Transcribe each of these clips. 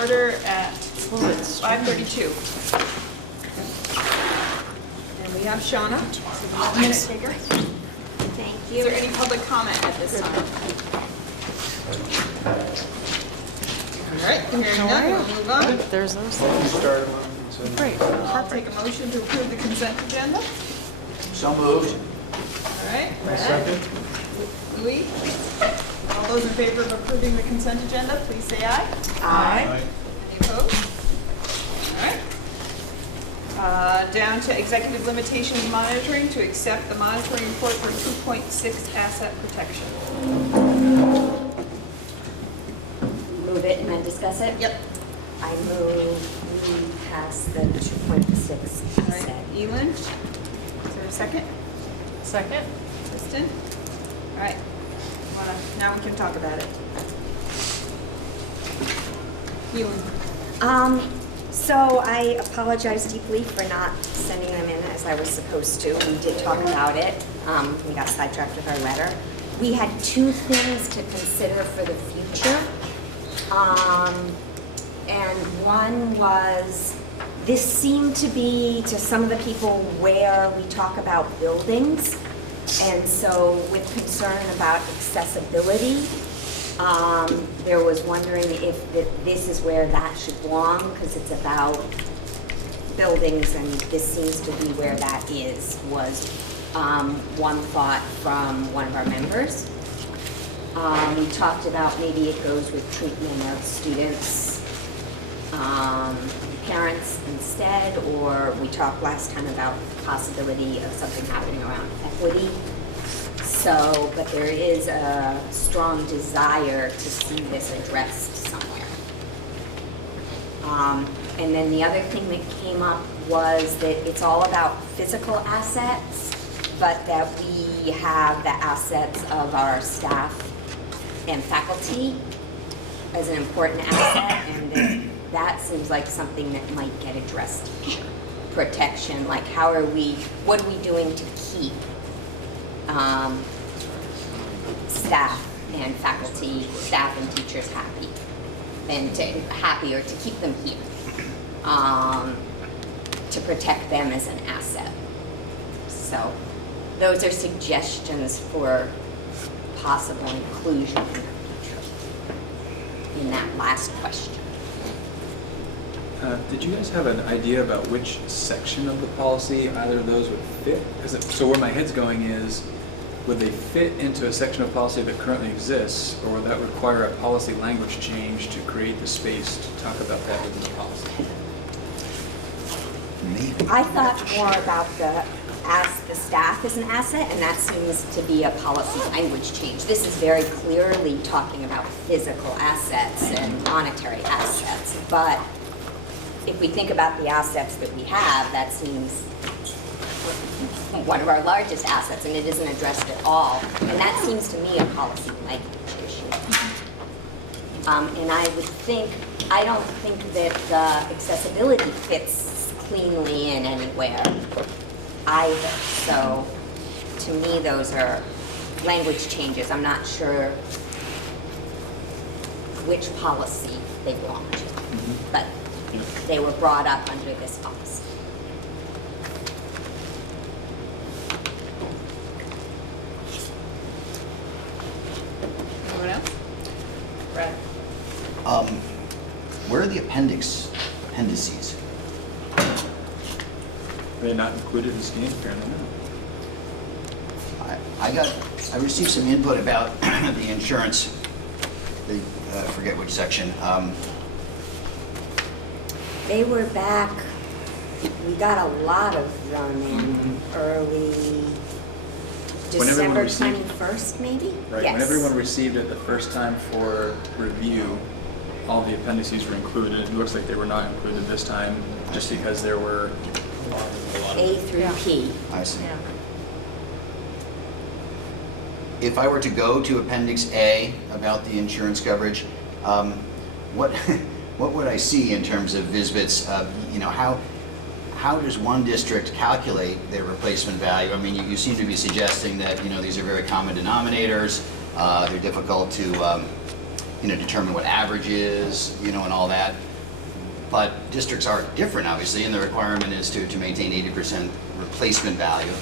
order at 5:32. And we have Shauna, minute taker. Thank Is you. there any public comment at this time? All right, hearing none, we'll move on. There's those things. Great. I'll take a motion to approve the consent agenda. So moved. All right, Brad. Louis? All those in favor of approving the consent agenda, please say aye. Aye. Any opposed? All right. Down to executive limitations monitoring, to accept the monitoring report for 2.6 asset protection. Move it and then discuss it? Yep. I move we pass the 2.6 All right, asset. Elin, is there a second? Second? Kristen? All right. Now we can talk about it. Elin. So I apologize deeply for not sending them in as I was supposed to. We did talk about it. We got sidetracked with our letter. We had two things to consider for the future. And one was, this seemed to be, to some of the people, where we talk about buildings. And so with concern about accessibility, there was wondering if this is where that should belong, because it's about buildings, and this seems to be where that was one thought from one of our members. We talked about maybe it goes with treatment of students, parents instead, or we talked last time about the possibility of something happening around equity. So, but there is a strong desire to see this addressed somewhere. And then the other thing that came up was that it's all about physical assets, but that we have the assets of our staff and faculty as an important asset, and that seems like something that might get addressed here. Protection, like what are we doing to keep staff and faculty, staff and teachers happy, and happier to keep them here, to protect them as an asset. So those are suggestions for possible inclusion in the future in that last question. Did you guys have an idea about which section of the policy either of those would fit? So where my head's going is, would they fit into a section of policy that currently exists, or would that require a policy language change to create the space to talk about that within the policy? Maybe. I thought more about the staff as an asset, and that seems to be a policy language change. This is very clearly talking about physical assets and monetary assets, but if we think about the assets that we have, that seems one of our largest assets, and it isn't addressed at all. And that seems to me a policy language issue. And I don't think that the accessibility fits cleanly in anywhere either. So to me, those are language changes. I'm not sure which policy they belong to, but they were brought up under this policy. Anyone else? Brad? Where are the appendices? Are they not included in the scheme? Apparently not. I received some input about the insurance, I forget which section. They were back, we got a lot of them in early When everyone December received- 21st, maybe? Right, Yes. when everyone received it the first time for review, all the appendices were included. It looks like they were not included this time, just because there were a lot of A through Yeah. P. I see. Yeah. If I were to go to Appendix A about the insurance coverage, what would I see in terms of VSBITs? How does one district calculate their replacement value? I mean, you seem to be suggesting that these are very common denominators. They're difficult to determine what average is, and all that. But districts are different, obviously, and the requirement is to maintain 80% replacement value.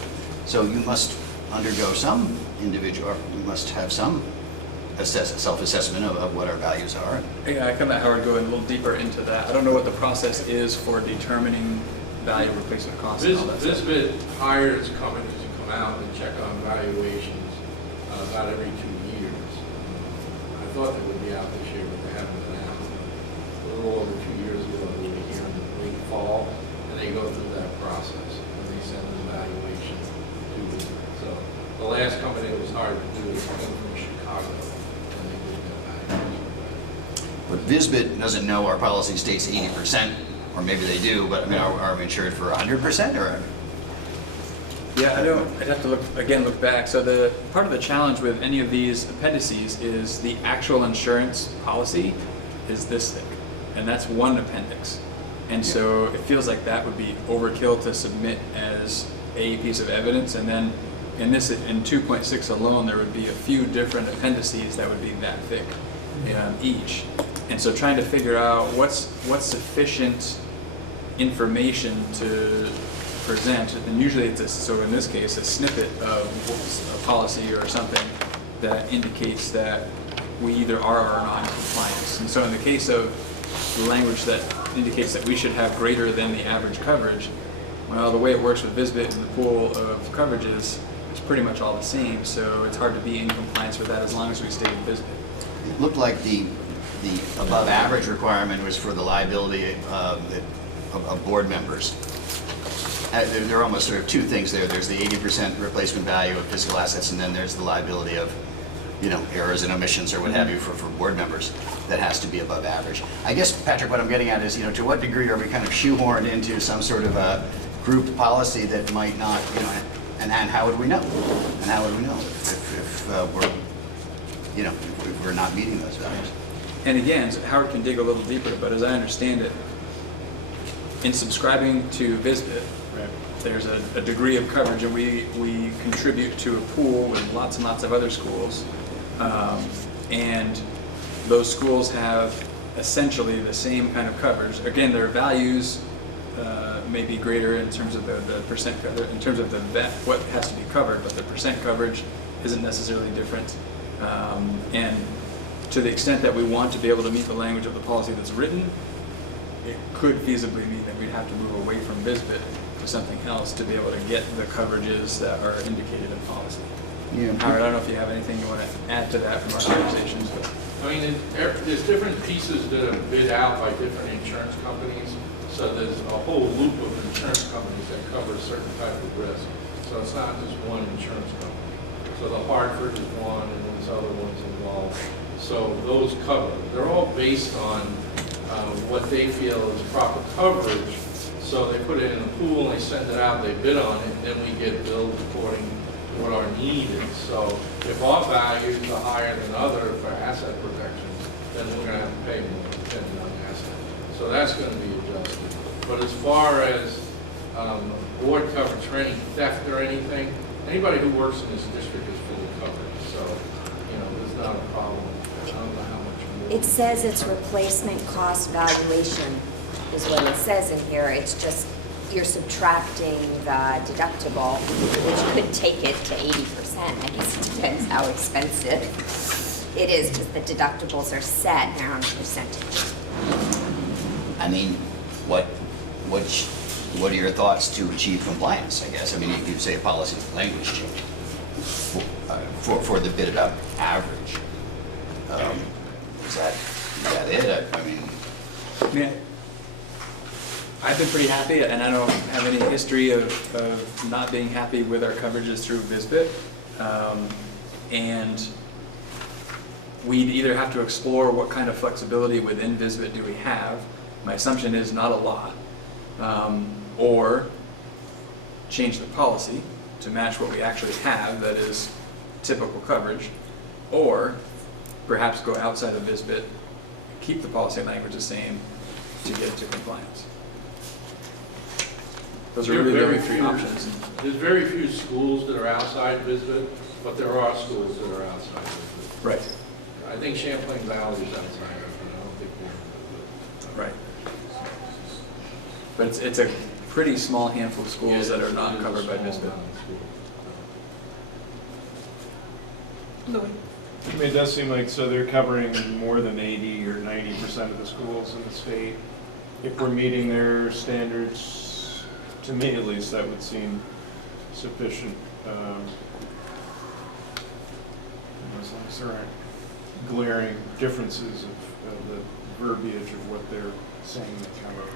So you must undergo some individual, or you must have some self-assessment of what our values are. Yeah, I kind of, Howard, go a little deeper into that. I don't know what the process is for determining value replacement costs and all that stuff. Visbit hires companies to come out and check on valuations about every 2 years. I thought they would be out this year, but they haven't been out. A little over 2 years ago, they were here in the late fall, and they go through that process, and they send an evaluation to Visbit. So the last company that was hired to do it came from Chicago, and they did that evaluation. But Visbit doesn't know our policy states 80%, or maybe they do, but I mean, are we insured for 100% or? Yeah, I know. I'd have to look back. So the part of the challenge with any of these appendices is the actual insurance policy is this thick, and that's one appendix. And so it feels like that would be overkill to submit as a piece of evidence. And then in 2.6 alone, there would be a few different appendices that would be that thick each. And so trying to figure out what's sufficient information to present, and usually it's so in this case a snippet of a policy or something that indicates that we either are or are not in compliance. And so in the case of the language that indicates that we should have greater than the average coverage, well, the way it works with Visbit and the pool of coverages is pretty much all the same, so it's hard to be in compliance with that as long as we stay with Visbit. It looked like the above average requirement was for the liability of board members. There are almost sort of two things there. There's the 80% replacement value of physical assets, and then there's the liability of, errors and omissions or what have you for board members that has to be above average. I guess, Patrick, what I'm getting at is, to what degree are we kind of shoehorned into some sort of a group policy that might not, and how would we know? And how would we know if we're not meeting those values? And again, so Howard can dig a little deeper, but as I understand it, in subscribing to Visbit, there's a degree of coverage, and we contribute to a pool with lots and lots of other schools, and those schools have essentially the same kind of coverage. Again, their values may be greater in terms of the percent, in terms of what has to be covered, but the percent coverage isn't necessarily different. And to the extent that we want to be able to meet the language of the policy that's written, it could feasibly mean that we'd have to move away from Visbit to something else to be able to get the coverages that are indicated in policy. Yeah. Howard, I don't know if you have anything you want to add to that from our conversations. But. I mean, there's different pieces that are bid out by different insurance companies. So there's a whole loop of insurance companies that cover a certain type of risk. So it's not just one insurance company. So the Hartford is one, and there's other ones involved. So those cover. They're all based on what they feel is proper coverage. So they put it in a pool, and they send it out, they bid on it, and then we get billed according to what our need is. So if our values are higher than other for asset protections, then we're going to have to pay more depending on the asset. So that's going to be adjusted. But as far as board coverage for any theft or anything, anybody who works in this district is fully covered. So, there's not a problem. I don't know how much more. It says it's replacement cost valuation is what it says in here. It's just you're subtracting the deductible, which could take it to 80%. I guess it depends how expensive it is, because the deductibles are set now on a percentage. I mean, what are your thoughts to achieve compliance, I guess? I mean, you could say a policy language change for the bid about average. Is that it? I mean... Yeah. I've been pretty happy, and I don't have any history of not being happy with our coverages through Visbit. And we'd either have to explore what kind of flexibility within Visbit do we have. My assumption is not a lot. Or change the policy to match what we actually have, that is typical coverage. Or perhaps go outside of Visbit, keep the policy language the same to get it to compliance. Those are really the only three options. There's very few schools that are outside Visbit, but there are schools that are outside Visbit. Right. I think Champlain Valley is outside of it. I don't think we're in Visbit. Right. But it's a pretty small handful of schools that are not covered by VSBIT. Louis? I mean, it does seem like, so they're covering more than 80 or 90% of the schools in the state. If we're meeting their standards, to me at least, that would seem sufficient. As long as there aren't glaring differences of the verbiage of what they're saying they cover.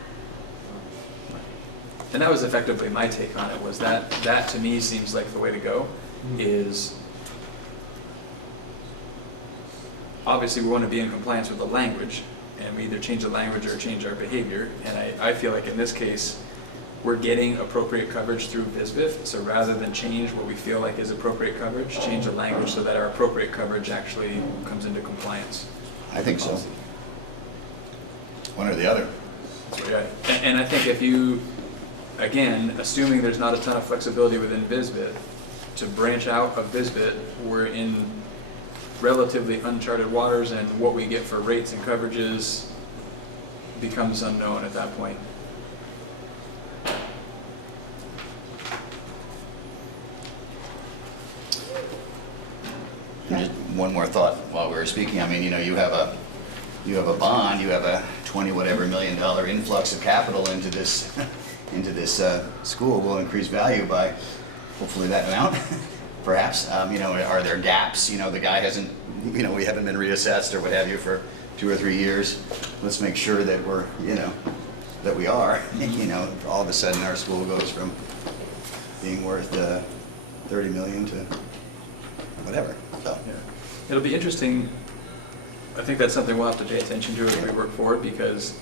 And that was effectively my take on it, was that to me seems like the way to go, is obviously we want to be in compliance with the language, and we either change the language or change our behavior. And I feel like in this case, we're getting appropriate coverage through VSBIT, so rather than change what we feel like is appropriate coverage, change the language so that our appropriate coverage actually comes into compliance. I think so. One or the other. And I think if you, again, assuming there's not a ton of flexibility within VSBIT, to branch out of VSBIT, we're in relatively uncharted waters, and what we get for rates and coverages becomes unknown at that point. And just one more thought while we were speaking. I mean, you have a bond, you have a $20 whatever million influx of capital into this school will increase value by hopefully that amount, perhaps. Are there gaps? The guy hasn't, we haven't been reassessed or what have you for 2 or 3 years. Let's make sure that we're, that we are. All of a sudden our school goes from being worth 30 million to whatever. So. Yeah. It'll be interesting. I think that's something we'll have to pay attention to as we work forward, because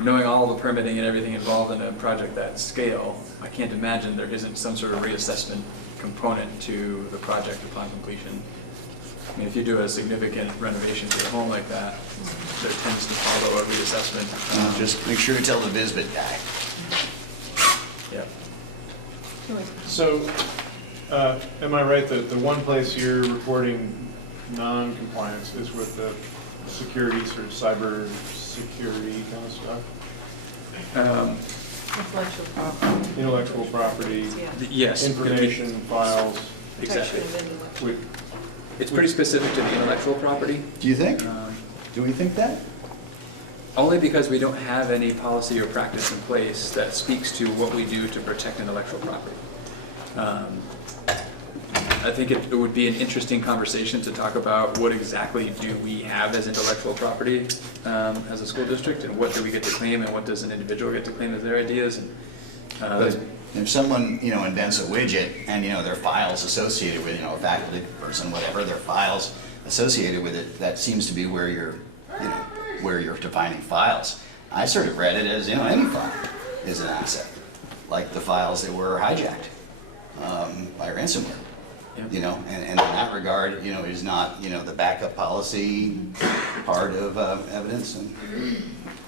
knowing all the permitting and everything involved in a project that scale, I can't imagine there isn't some sort of reassessment component to the project upon completion. I mean, if you do a significant renovation to a home like that, there tends to follow a reassessment. Just make sure to tell the VSBIT guy. Yeah. So, am I right that the one place you're reporting non-compliance is with the security, sort of cyber security kind of stuff? Intellectual property. Intellectual property, Yeah. Yes. information, files. Exactly. Protection of intellectual. We- It's pretty specific to the intellectual property. Do you think? Do we think that? Only because we don't have any policy or practice in place that speaks to what we do to protect intellectual property. I think it would be an interesting conversation to talk about what exactly do we have as intellectual property as a school district, and what do we get to claim, and what does an individual get to claim as their ideas. And But if someone, invents a widget and, their files associated with, a faculty person, whatever, their files associated with it, that seems to be where you're defining files. I sort of read it as, any file is an asset, like the files that were hijacked by ransomware. Yep. And in that regard, is not, the backup policy part of evidence. And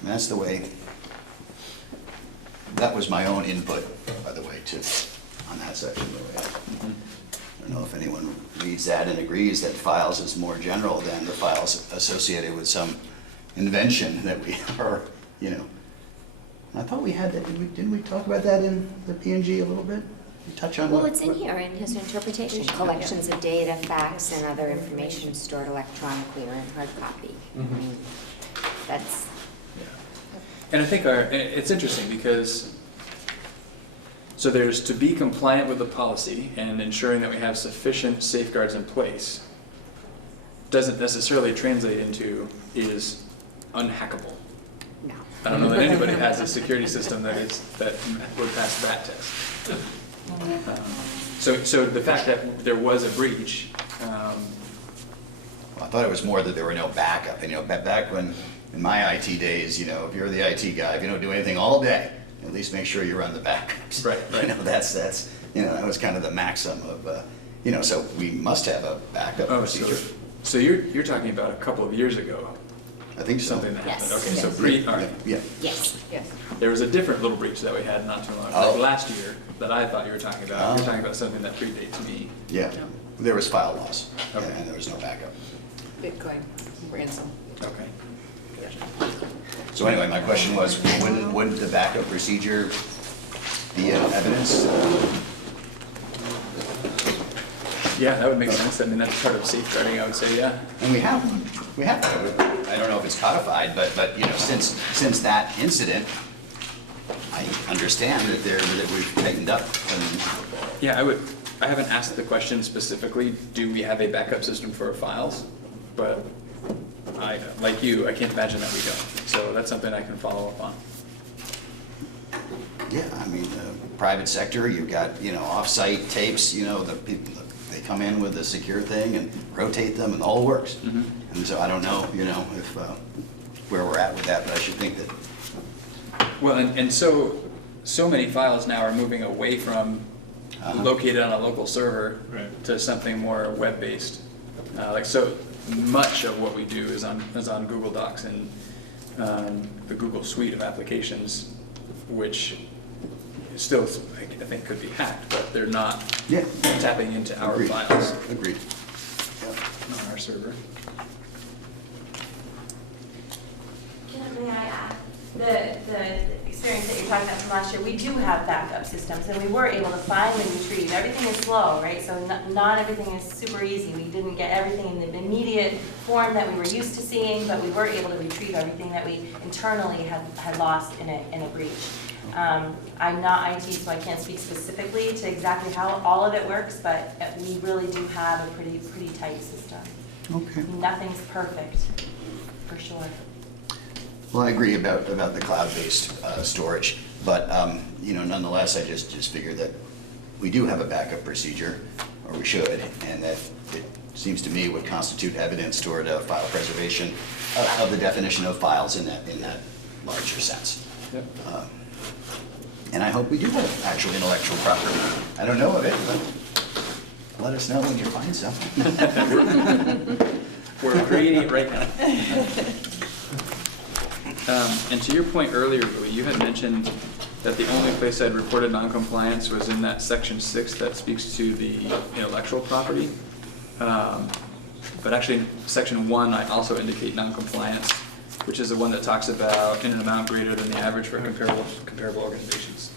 that's the way. That was my own input, by the way, too, on that section of the way. I don't know if anyone reads that and agrees that files is more general than the files associated with some invention that we are, I thought we had that, didn't we talk about that in the P&G a little bit? We touch on Well, what- it's in here in his interpretation, collections of data, facts, and other information stored electronically or in hard copy. I mean, that's, And I think it's interesting because, so there's to be compliant with the policy and ensuring that we have sufficient safeguards in place, doesn't necessarily translate into is unhackable. no. I don't know that anybody has a security system that would pass that test. So the fact that there was a breach, I thought it was more that there were no backup. Back when, in my IT days, if you're the IT guy, if you don't do anything all day, at least make sure you run the backups. Right. That's that was kind of the maxim of, so we must have a backup procedure. so you're talking about a couple of years ago, I think so. something that happened. Yes. Okay, so Yes. all right. Yeah. Yes. Yes. There was a different little breach that we had not too long ago, Oh. like last year, that I thought you were talking about. Oh. You're talking about something that predates me. Yeah, there was file loss, Okay. and there was no backup. Bitcoin ransom. Okay. So anyway, my question was, wouldn't the backup procedure be evidence? Yeah, that would make sense. I mean, that's part of safeguarding, I would say, yeah. And we have one. We have one. I don't know if it's codified, but you know, since that incident, I understand that we've tightened up. Yeah, I haven't asked the question specifically, do we have a backup system for our files? But like you, I can't imagine that we don't. So that's something I can follow up on. Yeah, I mean, private sector, you've got, you know, off-site tapes, you know, the people, they come in with a secure thing and rotate them and the whole works. Mhm. And so I don't know, you know, if, where we're at with that, but I should think that, Well, and so many files now are moving away from located on a local server Right. to something more web-based. Like so much of what we do is on Google Docs and the Google suite of applications, which still I think could be hacked, but they're not yeah. tapping into our Agreed. files Agreed. on our server. May I add, the experience that you're talking about from last year, we do have backup systems, and we were able to find and retrieve. Everything is slow, right? So not everything is super easy. We didn't get everything in the immediate form that we were used to seeing, but we were able to retrieve everything that we internally had lost in a breach. I'm not IT, so I can't speak specifically to exactly how all of it works, but we really do have a pretty tight system. Okay. Nothing's perfect, for sure. Well, I agree about the cloud-based storage, but, you know, nonetheless, I just figured that we do have a backup procedure, or we should, and that it seems to me would constitute evidence toward file preservation of the definition of files in that larger sense. Yep. And I hope we do have actual intellectual property. I don't know of it, but let us know when you find something. We're creating it right now. And to your point earlier, Louis, you had mentioned that the only place I'd reported noncompliance was in that section 6 that speaks to the intellectual property. But actually, in section 1, I also indicate noncompliance, which is the one that talks about in an amount greater than the average for comparable organizations.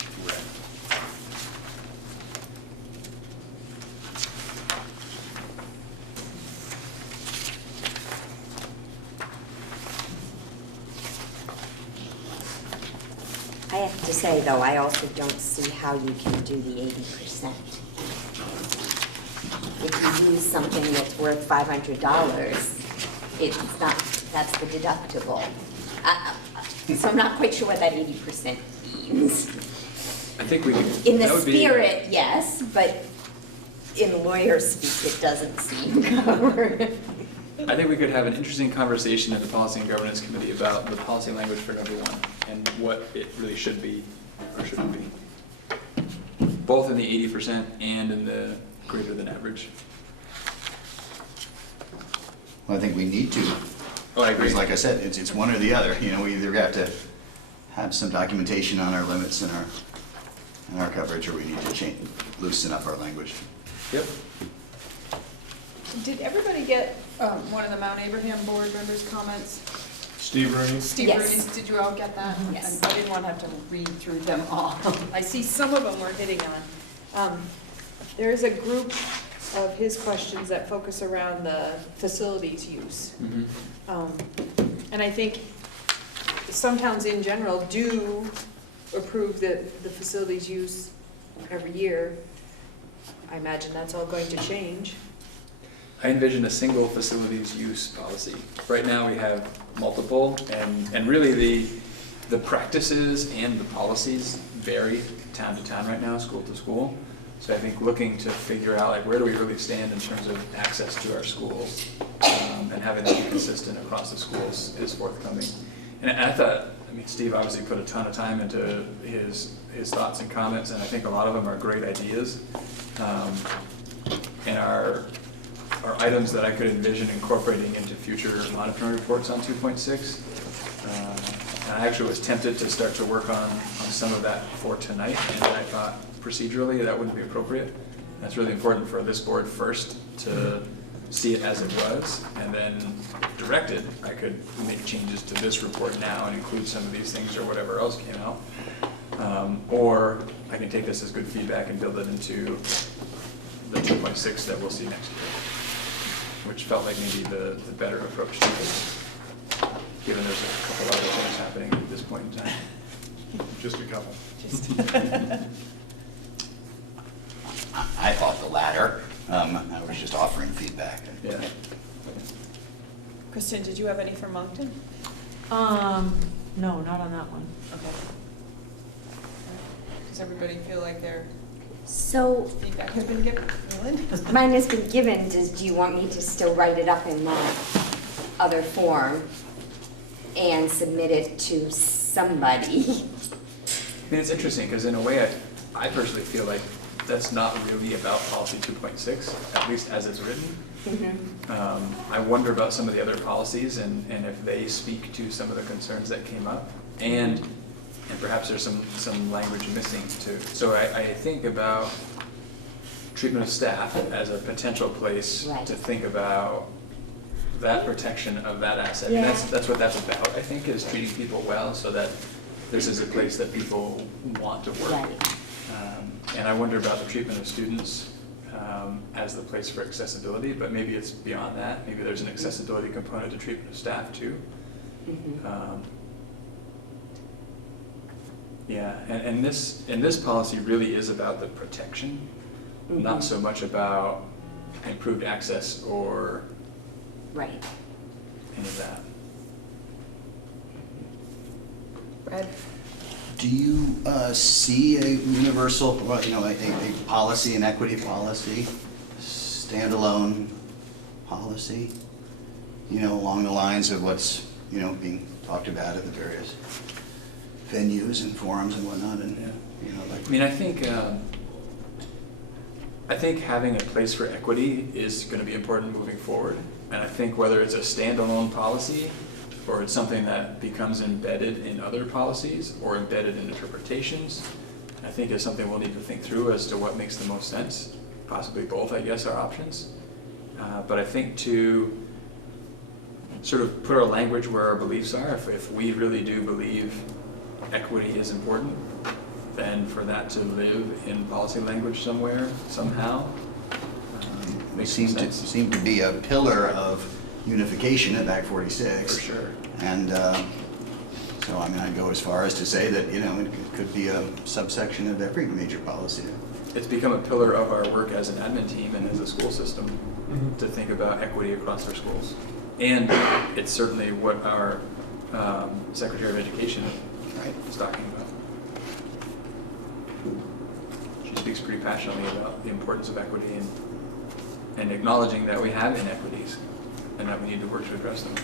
I have to say, though, I also don't see how you can do the 80%. If you use something that's worth $500, it's not, that's the deductible. So I'm not quite sure what that 80% means. I think we could. In the that would be- spirit, yes, but in lawyer speak, it doesn't seem covered. I think we could have an interesting conversation in the Policy and Governance Committee about the policy language for number 1 and what it really should be or shouldn't be. Both in the 80% and in the greater than average. Well, I think we need to. Oh, I agree. Because like I said, it's one or the other. You know, we either have to have some documentation on our limits and our coverage, or we need to loosen up our language. Yep. Did everybody get one of the Mount Abraham board members' comments? Steve Rooney? Steve Yes. Rooney's, did you all get that? Yes. I didn't want to have to read through them all. I see some of them we're hitting on. There is a group of his questions that focus around the facilities use. Mm-hmm. And I think some towns in general do approve the facilities use every year. I imagine that's all going to change. I envision a single facilities use policy. Right now we have multiple, and really the practices and the policies vary town to town right now, school to school. So I think looking to figure out like where do we really stand in terms of access to our schools and having that be consistent across the schools is forthcoming. And I thought, I mean, Steve obviously put a ton of time into his thoughts and comments, and I think a lot of them are great ideas. And are items that I could envision incorporating into future monitoring reports on 2.6. And I actually was tempted to start to work on some of that for tonight, and I thought procedurally that wouldn't be appropriate. That's really important for this board first to see it as it was, and then if directed, I could make changes to this report now and include some of these things or whatever else came out. Or I can take this as good feedback and build it into the 2.6 that we'll see next year, which felt like maybe the better approach to this, given there's a couple other things happening at this point in time. Just a couple. I thought the latter. I was just offering feedback. Yeah. Kristen, did you have any for Moncton? No, not on that one. Okay. Does everybody feel like their So feedback has been given? Lynn? mine has been given, do you want me to still write it up in that other form and submit it to somebody? I mean, it's interesting, because in a way, I personally feel like that's not really about policy 2.6, at least as it's written. I wonder about some of the other policies and if they speak to some of the concerns that came up. And perhaps there's some language missing too. So I think about treatment of staff as a potential place Right. to think about that protection of that asset. And Yeah. that's what that's about, I think, is treating people well so that this is a place that people want to work. Right. And I wonder about the treatment of students as the place for accessibility, but maybe it's beyond that. Maybe there's an accessibility component to treatment of staff too. Yeah, and this policy really is about the protection, not so much about improved access or Right. any of that. Brad? Do you see a universal, well, a policy, an equity policy, standalone policy, along the lines of what's, being talked about at the various venues and forums and whatnot, and, like. I mean, I think having a place for equity is going to be important moving forward. And I think whether it's a standalone policy or it's something that becomes embedded in other policies or embedded in interpretations, I think is something we'll need to think through as to what makes the most sense. Possibly both, I guess, are options. But I think to sort of put our language where our beliefs are, if we really do believe equity is important, then for that to live in policy language somewhere, somehow, It makes some sense. seemed to be a pillar of unification at Act 46. For sure. And so, I'd go as far as to say that, it could be a subsection of every major policy. It's become a pillar of our work as an admin team and as a school system to think about equity across our schools. And it's certainly what our Secretary of Education is talking about. She speaks pretty passionately about the importance of equity and acknowledging that we have inequities and that we need to work to address them.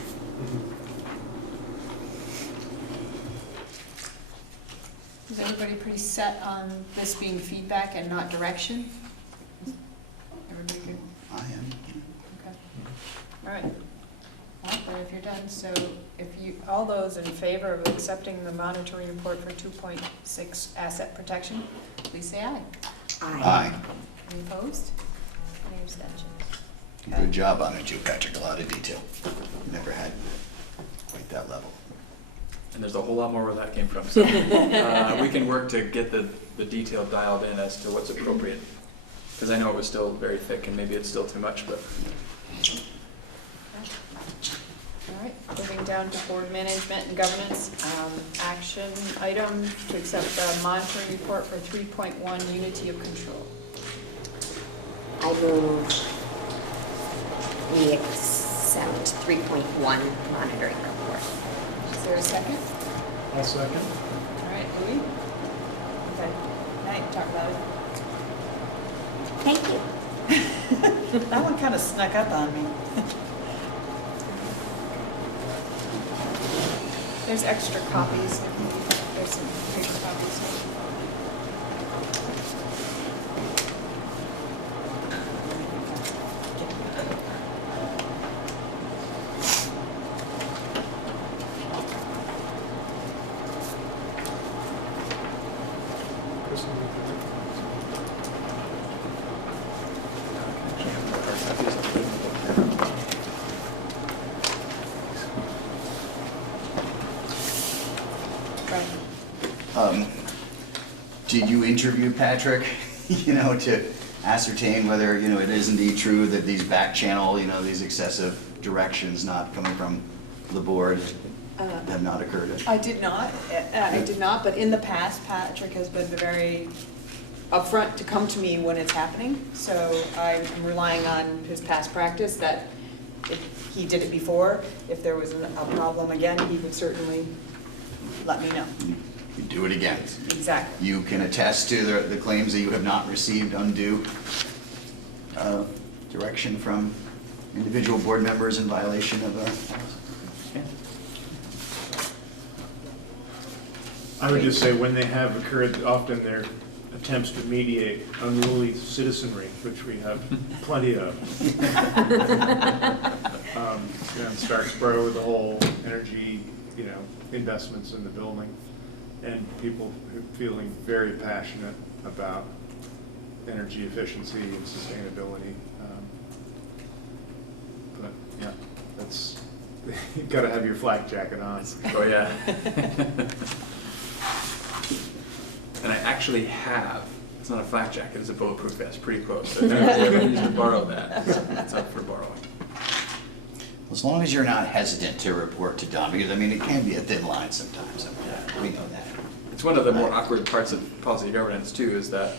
Is everybody pretty set on this being feedback and not direction? Everybody good? I am. Okay. All right. Well, then if you're done, so if all those in favor of accepting the monitoring report for 2.6 asset protection, please say aye. Aye. Any opposed? Any abstentions? Good job on it, too, Patrick. A lot of detail. Never had quite that level. And there's a whole lot more where that came from. So we can work to get the detail dialed in as to what's appropriate. Because I know it was still very thick and maybe it's still too much, but. All right, moving down to board management and governance. Action item to accept the monitoring report for 3.1 unity of control. I move we accept 3.1 monitoring report. Is there a second? I'll second. All right, Louis? Okay, now you can talk about it. Thank you. That one kind of snuck up on me. There's extra copies. There's some paper copies. did you interview Patrick, you know, to ascertain whether, you know, it is indeed true that these back channel, you know, these excessive directions not coming from the board have not occurred? I did not, but in the past, Patrick has been very upfront to come to me when it's happening, so I'm relying on his past practice that if he did it before, if there was a problem again, he would certainly let me know. You do it again. Exactly. You can attest to the claims that you have not received undue direction from individual board members in violation of policy. I would just say when they have occurred, often they're attempts to mediate unruly citizenry, which we have plenty of. In Starksboro with the whole energy, you know, investments in the building, and people feeling very passionate about energy efficiency and sustainability. But yeah, that's, you've got to have your flak jacket on. Oh, yeah. And I actually have, it's not a flak jacket, it's a bulletproof vest, pretty close. So if anyone ever needs to borrow that, it's up for borrowing. As long as you're not hesitant to report to Don, because I mean, it can be a thin line sometimes. I mean, we know that. It's one of the more awkward parts of policy governance too, is that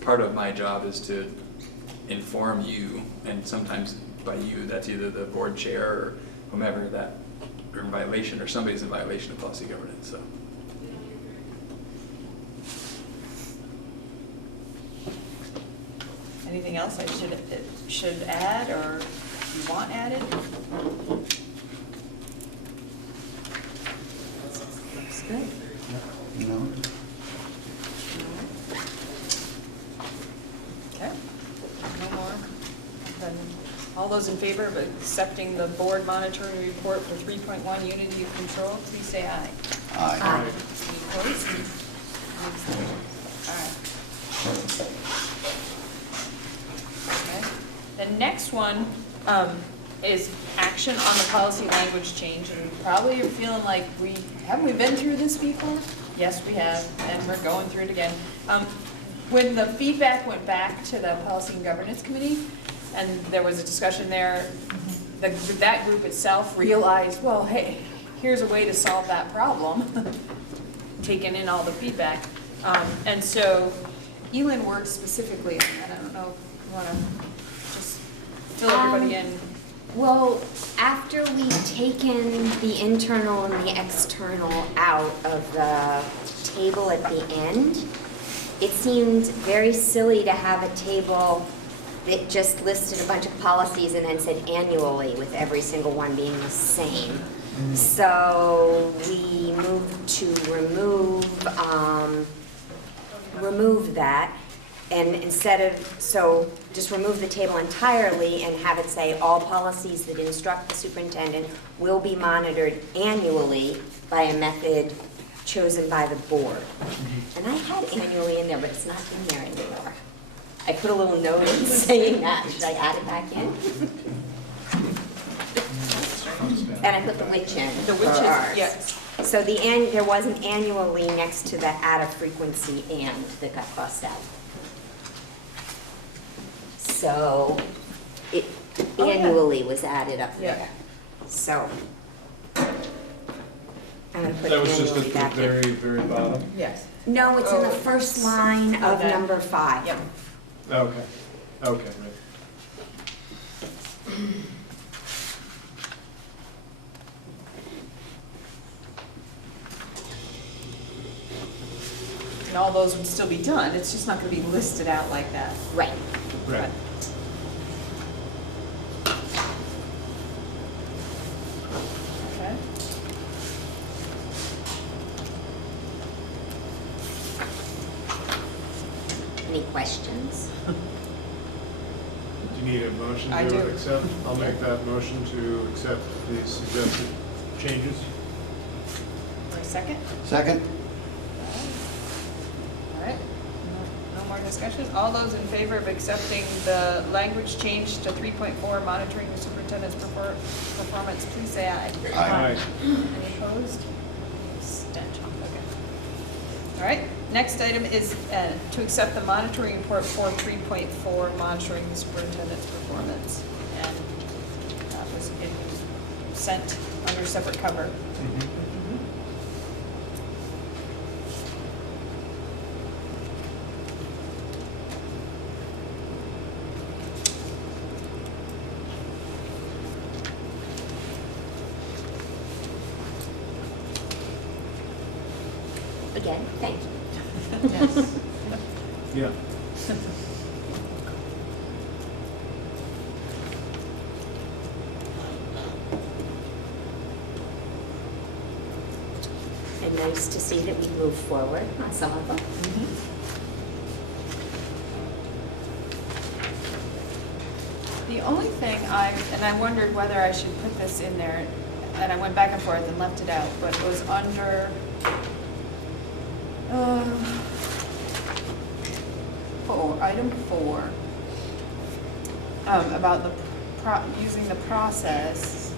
part of my job is to inform you, and sometimes by you, that's either the board chair or whomever that are in violation, or somebody's in violation of policy governance, so. Anything else I should add or you want added? Looks good. You know? Okay, no more. Then all those in favor of accepting the board monitoring report for 3.1 unity of control, please say aye. Aye. Aye. Any opposed? All right. Okay. The next one is action on the policy language change, and probably you're feeling like haven't we been through this before? Yes, we have, and we're going through it again. When the feedback went back to the Policy and Governance Committee, and there was a discussion there, that group itself realized, well, hey, here's a way to solve that problem, taking in all the feedback. And so Elin worked specifically on that. I don't know if you want to just fill everybody in. Well, after we'd taken the internal and the external out of the table at the end, it seemed very silly to have a table that just listed a bunch of policies and then said annually, with every single one being the same. So we moved to remove that, and instead of, so just remove the table entirely and have it say all policies that instruct the superintendent will be monitored annually by a method chosen by the board. And I had annually in there, but it's not in there anymore. I put a little note in saying that. Should I add it back in? And I put the which in. The which for is, ours. yes. So there was an annually next to the add a frequency and that got crossed out. So it Oh, yeah. annually was added up Yeah. there. So I'm gonna put That was just annually at the back in. very, very bottom? Yes. No, it's in the Oh. first line of Okay. number 5. Yep. Okay, okay, right. And all those would still be done. It's just not going to be listed out like that. Right. Right. Okay. Any questions? Do you need a motion I do. to accept? I'll make that motion to accept the suggested changes. For a second? Second? All right. No more discussion? All those in favor of accepting the language change to 3.4, monitoring the superintendent's performance, please say aye. Aye. Any opposed? Abstention. Okay. All right. Next item is to accept the monitoring report for 3.4, monitoring the superintendent's performance. And that was sent under separate cover. Again, thank you. Yes. Yeah. And nice to see that we move forward on some of them. The only thing I wondered whether I should put this in there, and I went back and forth and left it out, but it was under, item 4, about using the process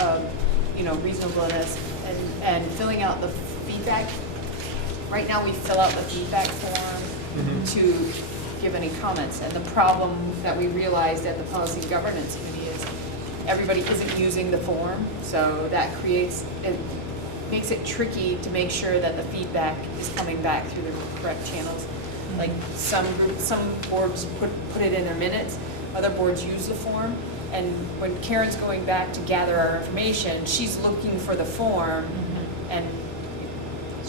of, reasonableness and filling out the feedback. Right now, we fill out the feedback form to give any comments, and the problem that we realized at the Policy and Governance Committee is everybody isn't using the form, so that makes it tricky to make sure that the feedback is coming back through the correct channels. Like some boards put it in their minutes, other boards use the form, and when Karen's going back to gather our information, she's looking for the form, and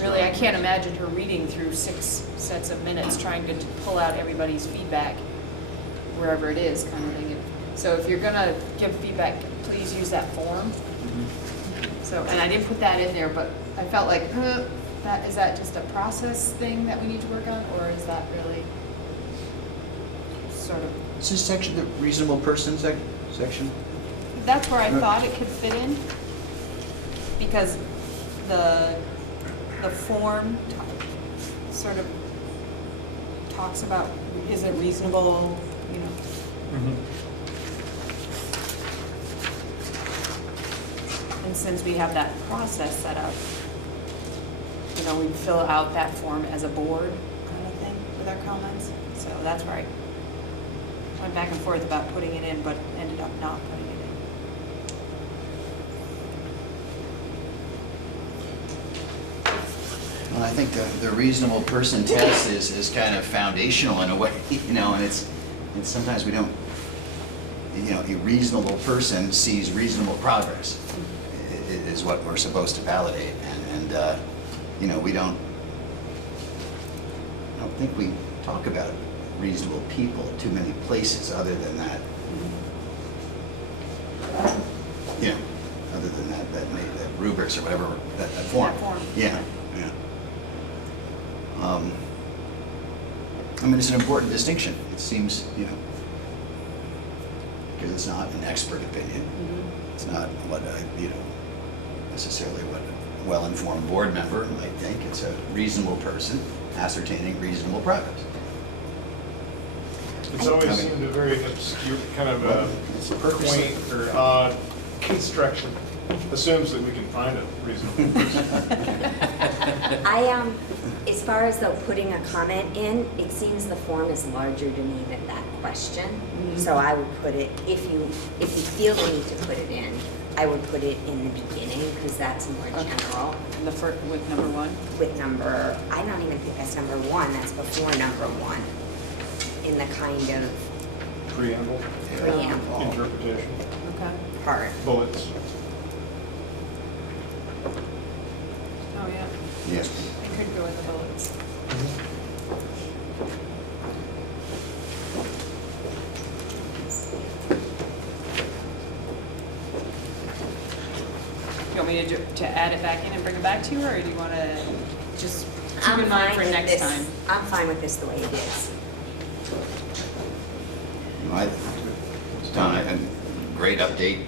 really, I can't imagine her reading through 6 sets of minutes trying to pull out everybody's feedback, wherever it is, kind of thing. So if you're gonna give feedback, please use that form. So, and I didn't put that in there, but I felt like, is that just a process thing that we need to work on, or is that really sort of? Is this section the reasonable person section? That's where I thought it could fit in, because the form sort of talks about, is it reasonable, And since we have that process set up, we fill out that form as a board kind of thing with our comments. So that's where I went back and forth about putting it in, but ended up not putting it in. Well, I think the reasonable person test is kind of foundational in a way, and it's sometimes we don't, a reasonable person sees reasonable progress is what we're supposed to validate, and I don't think we talk about reasonable people too many places other than that. Other than that rubrics or whatever, that form. That form. Yeah. It's an important distinction. It seems, because it's not an expert opinion. It's not what necessarily what a well-informed board member might think. It's a reasonable person ascertaining reasonable progress. It's always seemed a very obscure, kind of a It's purposely. quaint or odd construction. Assumes that we can find a reasonable person. As far as though putting a comment in, it seems the form is larger to me than that question. So I would put it, if you feel the need to put it in, I would put it in the beginning, because that's more general. And with number 1? With number, I don't even think that's number 1, that's before number 1, in the kind of Preamble, preamble interpretation, Okay. part. bullets. Oh, yeah. Yes. It could go in the bullets. You want me to add it back in and bring it back to you, or do you want to just keep in mind for next time? I'm fine with this the way it is. It's done a great update.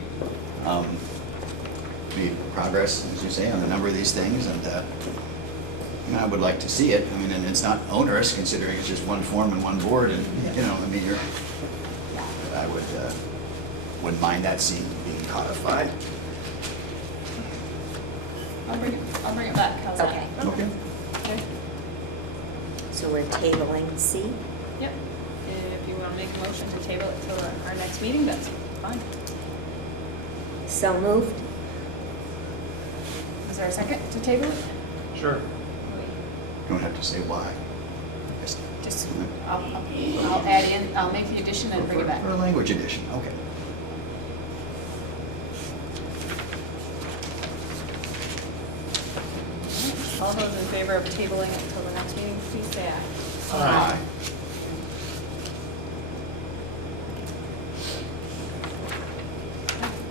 Made progress, as you say, on a number of these things, and I would like to see it. And it's not onerous considering it's just one form and one board, and I wouldn't mind that being codified. I'll bring it back, how's that? Okay. Okay. Okay. So we're tabling C. Yep. If you want to make a motion to table it till our next meeting, that's fine. So moved. Is there a second to table it? Sure. Don't have to say why. Just, I'll add in, I'll make the addition and bring it back. For a language edition, okay. All those in favor of tabling it till the next meeting, please say aye. Aye.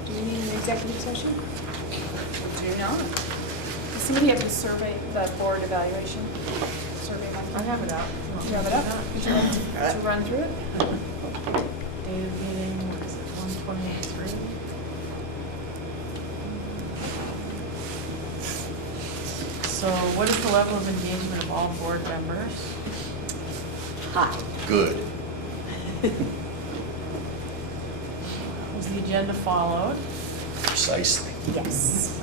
Do we need an executive session? We do not. Does somebody have the survey, the board evaluation survey one? I have it out. You have it up? Would you like to run through it? Date of meeting, what is it, 123? So what is the level of engagement of all board members? High. Good. Was the agenda followed? Precisely. Yes.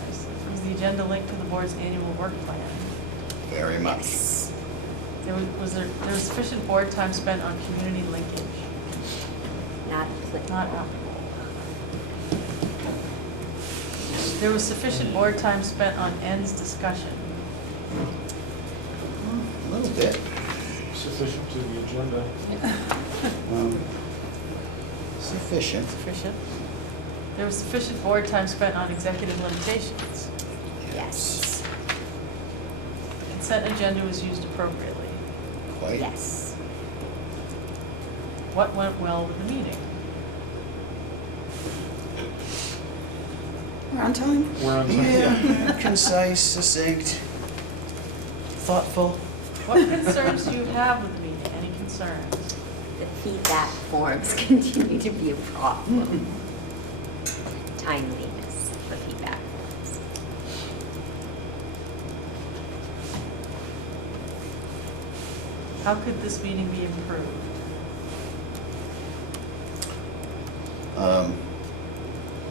Was the agenda linked to the board's annual work plan? Very much. Yes. There was sufficient board time spent on community linkage? Not Not applicable. applicable. There was sufficient board time spent on ends discussion? A little bit. Sufficient to the agenda. Sufficient. Sufficient. There was sufficient board time spent on executive limitations? Yes. The consent agenda was used appropriately? Quite. Yes. What went well with the meeting? We're on time. We're on time. Yeah. Concise, succinct, thoughtful. What concerns do you have with the meeting? Any concerns? The feedback forms continue to be a problem. Timeliness for feedback forms. How could this meeting be improved?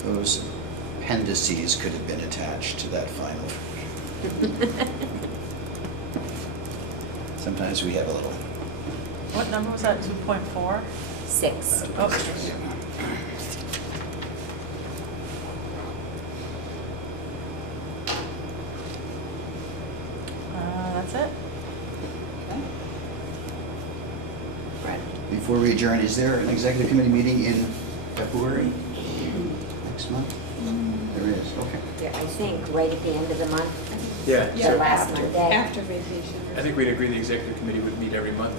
Those appendices could have been attached to that final. Sometimes we have a little. What number was that, 2.4? 6. Oh, that's it? Right. Before we adjourn, is there an executive committee meeting in February? Next month? There is, okay. Yeah, I think right at the end of the month. Yeah, Yeah, so last Monday. After vacation. I think we'd agree the executive committee would meet every month.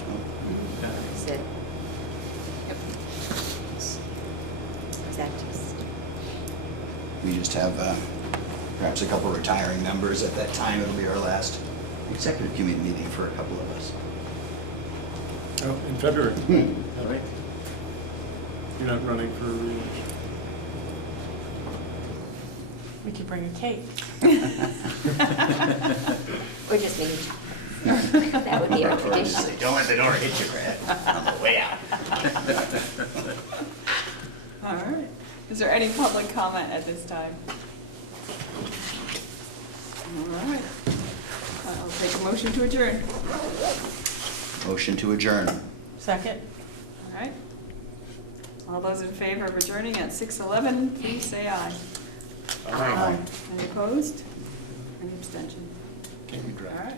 Is it? Is that just? We just have perhaps a couple retiring members at that time. It'll be our last executive committee meeting for a couple of us. Oh, in February. All right. You're not running for re-election. We could bring a cake. Or just maybe chocolate. That would be our tradition. Don't let the door hit your head on the way out. All right. Is there any public comment at this time? All right. I'll take a motion to adjourn. Motion to adjourn. Second? All right. All those in favor of adjourning at 6:11, please say aye. Aye. Any opposed? Any abstention? Can't be All dropped. right.